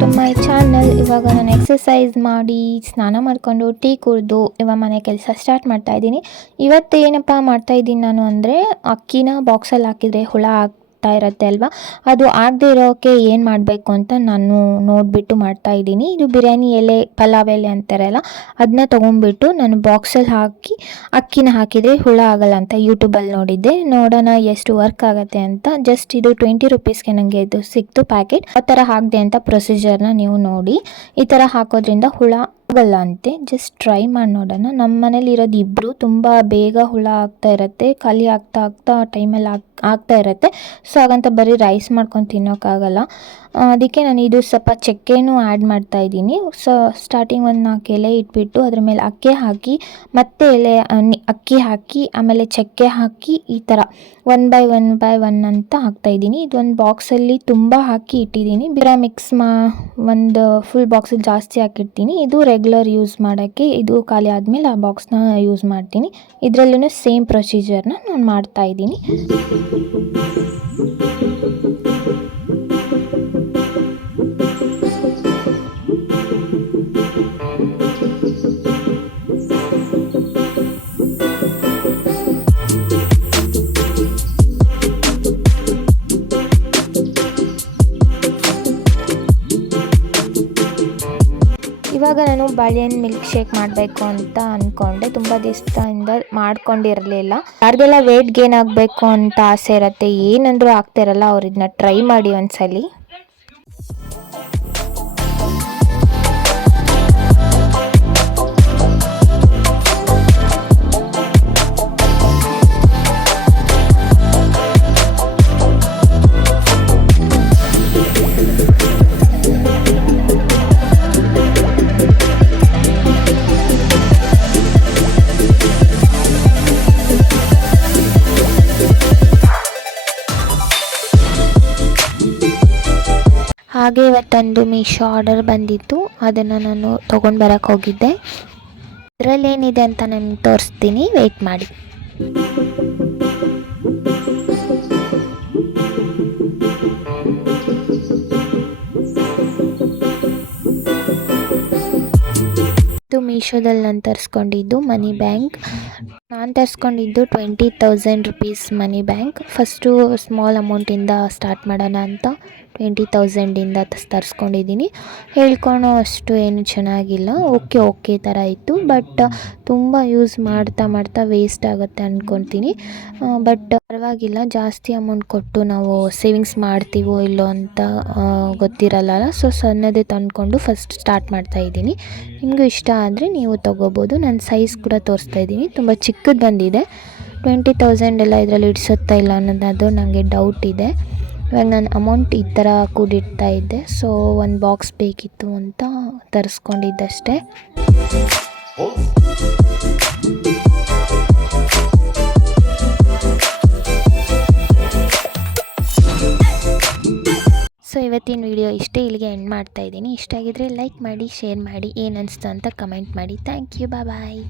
To my channel. ಇವಾಗ ನಾನು exercise ಮಾಡಿ ಸ್ನಾನ ಮಾಡಿಕೊಂಡು ಟೀ ಕುಡಿದು ಇವಾಗ ಮನೆ ಕೆಲಸ ಸ್ಟಾರ್ಟ್ ಮಾಡ್ತಾ ಇದ್ದೀನಿ. ಇವತ್ತು ಏನಪ್ಪ ಮಾಡ್ತಾ ಇದ್ದೀನಿ ನಾನು ಅಂದರೆ, ಅಕ್ಕಿನ ಬಾಕ್ಸಲ್ಲಿ ಹಾಕಿದರೆ ಹುಳ ಆಗ್ತಾ ಇರುತ್ತೆ ಅಲ್ವಾ, ಅದು ಆಗದೆ ಇರೋಕ್ಕೆ ಏನು ಮಾಡಬೇಕು ಅಂತ ನಾನು ನೋಡಿಬಿಟ್ಟು ಮಾಡ್ತಾ ಇದ್ದೀನಿ. ಇದು ಬಿರಿಯಾನಿ ಎಲೆ, ಪಲಾವ್ ಎಲೆ ಅಂತಾರಲ್ಲ, ಅದನ್ನ ತೊಗೊಂಡ್ಬಿಟ್ಟು ನಾನು ಬಾಕ್ಸಲ್ಲಿ ಹಾಕಿ ಅಕ್ಕಿನ ಹಾಕಿದರೆ ಹುಳ ಆಗಲ್ಲ ಅಂತ ಯೂಟ್ಯೂಬಲ್ಲಿ ನೋಡಿದ್ದೆ. ನೋಡೋಣ ಎಷ್ಟು ವರ್ಕ್ ಆಗುತ್ತೆ ಅಂತ. ಜಸ್ಟ್ ಇದು 20 ರುಪೀಸ್ಗೆ ನನಗೆ ಇದು ಸಿಕ್ತು ಪ್ಯಾಕೆಟ್. ಆ ಥರ ಹಾಕಿದೆ ಅಂತ ಪ್ರೊಸೀಜರ್ನ ನೀವು ನೋಡಿ. ಈ ಥರ ಹಾಕೋದ್ರಿಂದ ಹುಳ ಆಗಲ್ಲ ಅಂತೆ. ಜಸ್ಟ್ ಟ್ರೈ ಮಾಡಿ ನೋಡೋಣ. ನಮ್ಮ ಮನೇಲಿ ಇರೋದು ಇಬ್ಬರು, ತುಂಬ ಬೇಗ ಹುಳ ಆಗ್ತಾ ಇರುತ್ತೆ, ಖಾಲಿ ಆಗ್ತಾ ಟೈಮಲ್ಲಿ ಆಗ್ತಾ ಇರುತ್ತೆ. ಸೊ ಹಾಗಂತ ಬರೀ ರೈಸ್ ಮಾಡ್ಕೊಂಡು ತಿನ್ನೋಕ್ಕಾಗಲ್ಲ. ಅದಕ್ಕೆ ನಾನು ಇದು ಸ್ವಲ್ಪ ಚಕ್ಕೆನೂ ಆ್ಯಡ್ ಮಾಡ್ತಾ ಇದ್ದೀನಿ. ಸೊ ಸ್ಟಾರ್ಟಿಂಗ್ ಒಂದು 4 ಎಲೆ ಇಟ್ಬಿಟ್ಟು ಅದ್ರ ಮೇಲೆ ಅಕ್ಕಿ ಹಾಕಿ, ಮತ್ತೆ ಅಕ್ಕಿ ಹಾಕಿ, ಆಮೇಲೆ ಚಕ್ಕೆ ಹಾಕಿ, ಈ ಥರ 1 by 1 ಅಂತ ಹಾಕ್ತಾಯಿದ್ದೀನಿ. ಇದೊಂದು ಬಾಕ್ಸಲ್ಲಿ ತುಂಬ ಹಾಕಿ ಇಟ್ಟಿದ್ದೀನಿ. ಬಿರ ಮಿಕ್ಸ್ ಒಂದು ಫುಲ್ ಬಾಕ್ಸಲ್ಲಿ ಜಾಸ್ತಿ ಹಾಕಿರ್ತೀನಿ. ಇದು ರೆಗ್ಯುಲರ್ ಯೂಸ್ ಮಾಡೋಕ್ಕೆ, ಇದು ಖಾಲಿ ಆದಮೇಲೆ ಆ ಬಾಕ್ಸ್ನ ಯೂಸ್ ಮಾಡ್ತೀನಿ. ಇದರಲ್ಲೂ ಸೇಮ್ ಪ್ರೊಸೀಜರ್ನ ನಾನು ಮಾಡ್ತಾಯಿದ್ದೀನಿ. ಇವಾಗ ನಾನು ಬಾಳೆಹಣ್ಣು ಮಿಲ್ಕ್ ಶೇಕ್ ಮಾಡಬೇಕು ಅಂತ ಅಂದ್ಕೊಂಡೆ. ತುಂಬ ದಿವಸದಿಂದ ಮಾಡ್ಕೊಂಡಿರಲಿಲ್ಲ. ಯಾರಿಗೆಲ್ಲ ವೆಯ್ಟ್ ಗೇನ್ ಆಗಬೇಕು ಅಂತ ಆಸೆ ಇರುತ್ತೆ, ಏನಂದ್ರೂ ಆಗ್ತಿರಲ್ಲ, ಅವ್ರು ಇದನ್ನ ಟ್ರೈ ಮಾಡಿ ಒಂದ್ಸಲಿ. ಹಾಗೆ ಇವತ್ತೊಂದು ಮೀಶೋ ಆರ್ಡರ್ ಬಂದಿತ್ತು, ಅದನ್ನು ನಾನು ತೊಗೊಂಡು ಬರೋಕ್ಕೆ ಹೋಗಿದ್ದೆ. ಇದರಲ್ಲಿ ಏನಿದೆ ಅಂತ ನಿಮ್ಗೆ ತೋರಿಸ್ತೀನಿ, ವೆಯ್ಟ್ ಮಾಡಿ. ಇದು ಮೀಶೋದಲ್ಲಿ ನಾನು ತರಿಸ್ಕೊಂಡಿದ್ದು ಮನಿ ಬ್ಯಾಂಕ್. ನಾನು ತರಿಸ್ಕೊಂಡಿದ್ದು 20,000 ರುಪೀಸ್ ಮನಿ ಬ್ಯಾಂಕ್. ಫಸ್ಟು ಸ್ಮಾಲ್ ಅಮೌಂಟಿಂದ ಸ್ಟಾರ್ಟ್ ಮಾಡೋಣ ಅಂತ 20,000ಇಂದ ತರಿಸ್ಕೊಂಡಿದ್ದೀನಿ. ಹೇಳ್ಕೊಳೋ ಅಷ್ಟು ಏನು ಚೆನ್ನಾಗಿಲ್ಲ, ಓಕೆ ಥರ ಇತ್ತು. ಬಟ್ ತುಂಬ ಯೂಸ್ ಮಾಡ್ತಾ ವೇಸ್ಟ್ ಆಗುತ್ತೆ ಅಂದ್ಕೊತೀನಿ. ಬಟ್ ಪರವಾಗಿಲ್ಲ, ಜಾಸ್ತಿ ಅಮೌಂಟ್ ಕೊಟ್ಟು ನಾವು ಸೇವಿಂಗ್ಸ್ ಮಾಡ್ತೀವೋ ಇಲ್ಲೋ ಅಂತ ಗೊತ್ತಿರಲ್ಲ. ಸೊ ಸಣ್ಣದೇ ತಂದ್ಕೊಂಡು ಫಸ್ಟ್ ಸ್ಟಾರ್ಟ್ ಮಾಡ್ತಾಯಿದ್ದೀನಿ. ನಿಮಗೂ ಇಷ್ಟ ಆದರೆ ನೀವು ತೊಗೋಬೋದು. ನನ್ನ ಸೈಜ್ ಕೂಡ ತೋರಿಸ್ತಾ ಇದ್ದೀನಿ, ತುಂಬ ಚಿಕ್ಕದು ಬಂದಿದೆ. 20,000 ಎಲ್ಲ ಇದರಲ್ಲಿ ಇಡಿಸುತ್ತಾ ಇಲ್ಲ ಅನ್ನೋದು ನನಗೆ ಡೌಟ್ ಇದೆ. ಇವಾಗ ನಾನು ಅಮೌಂಟ್ ಈ ಥರ ಕೂಡಿಡ್ತಾ ಇದ್ದೆ. ಸೊ ಒಂದು ಬಾಕ್ಸ್ ಬೇಕಿತ್ತು ಅಂತ ತರಿಸ್ಕೊಂಡಿದ್ದಷ್ಟೇ. ಸೊ ಇವತ್ತಿನ ವಿಡಿಯೋ ಇಷ್ಟೇ, ಇಲ್ಲಿಗೆ ಎಂಡ್ ಮಾಡ್ತಾಯಿದ್ದೀನಿ. ಇಷ್ಟ ಆಗಿದ್ರೆ ಲೈಕ್ ಮಾಡಿ, ಶೇರ್ ಮಾಡಿ, ಏನು ಅನಿಸ್ತು ಅಂತ ಕಮೆಂಟ್ ಮಾಡಿ. Thank you, bye.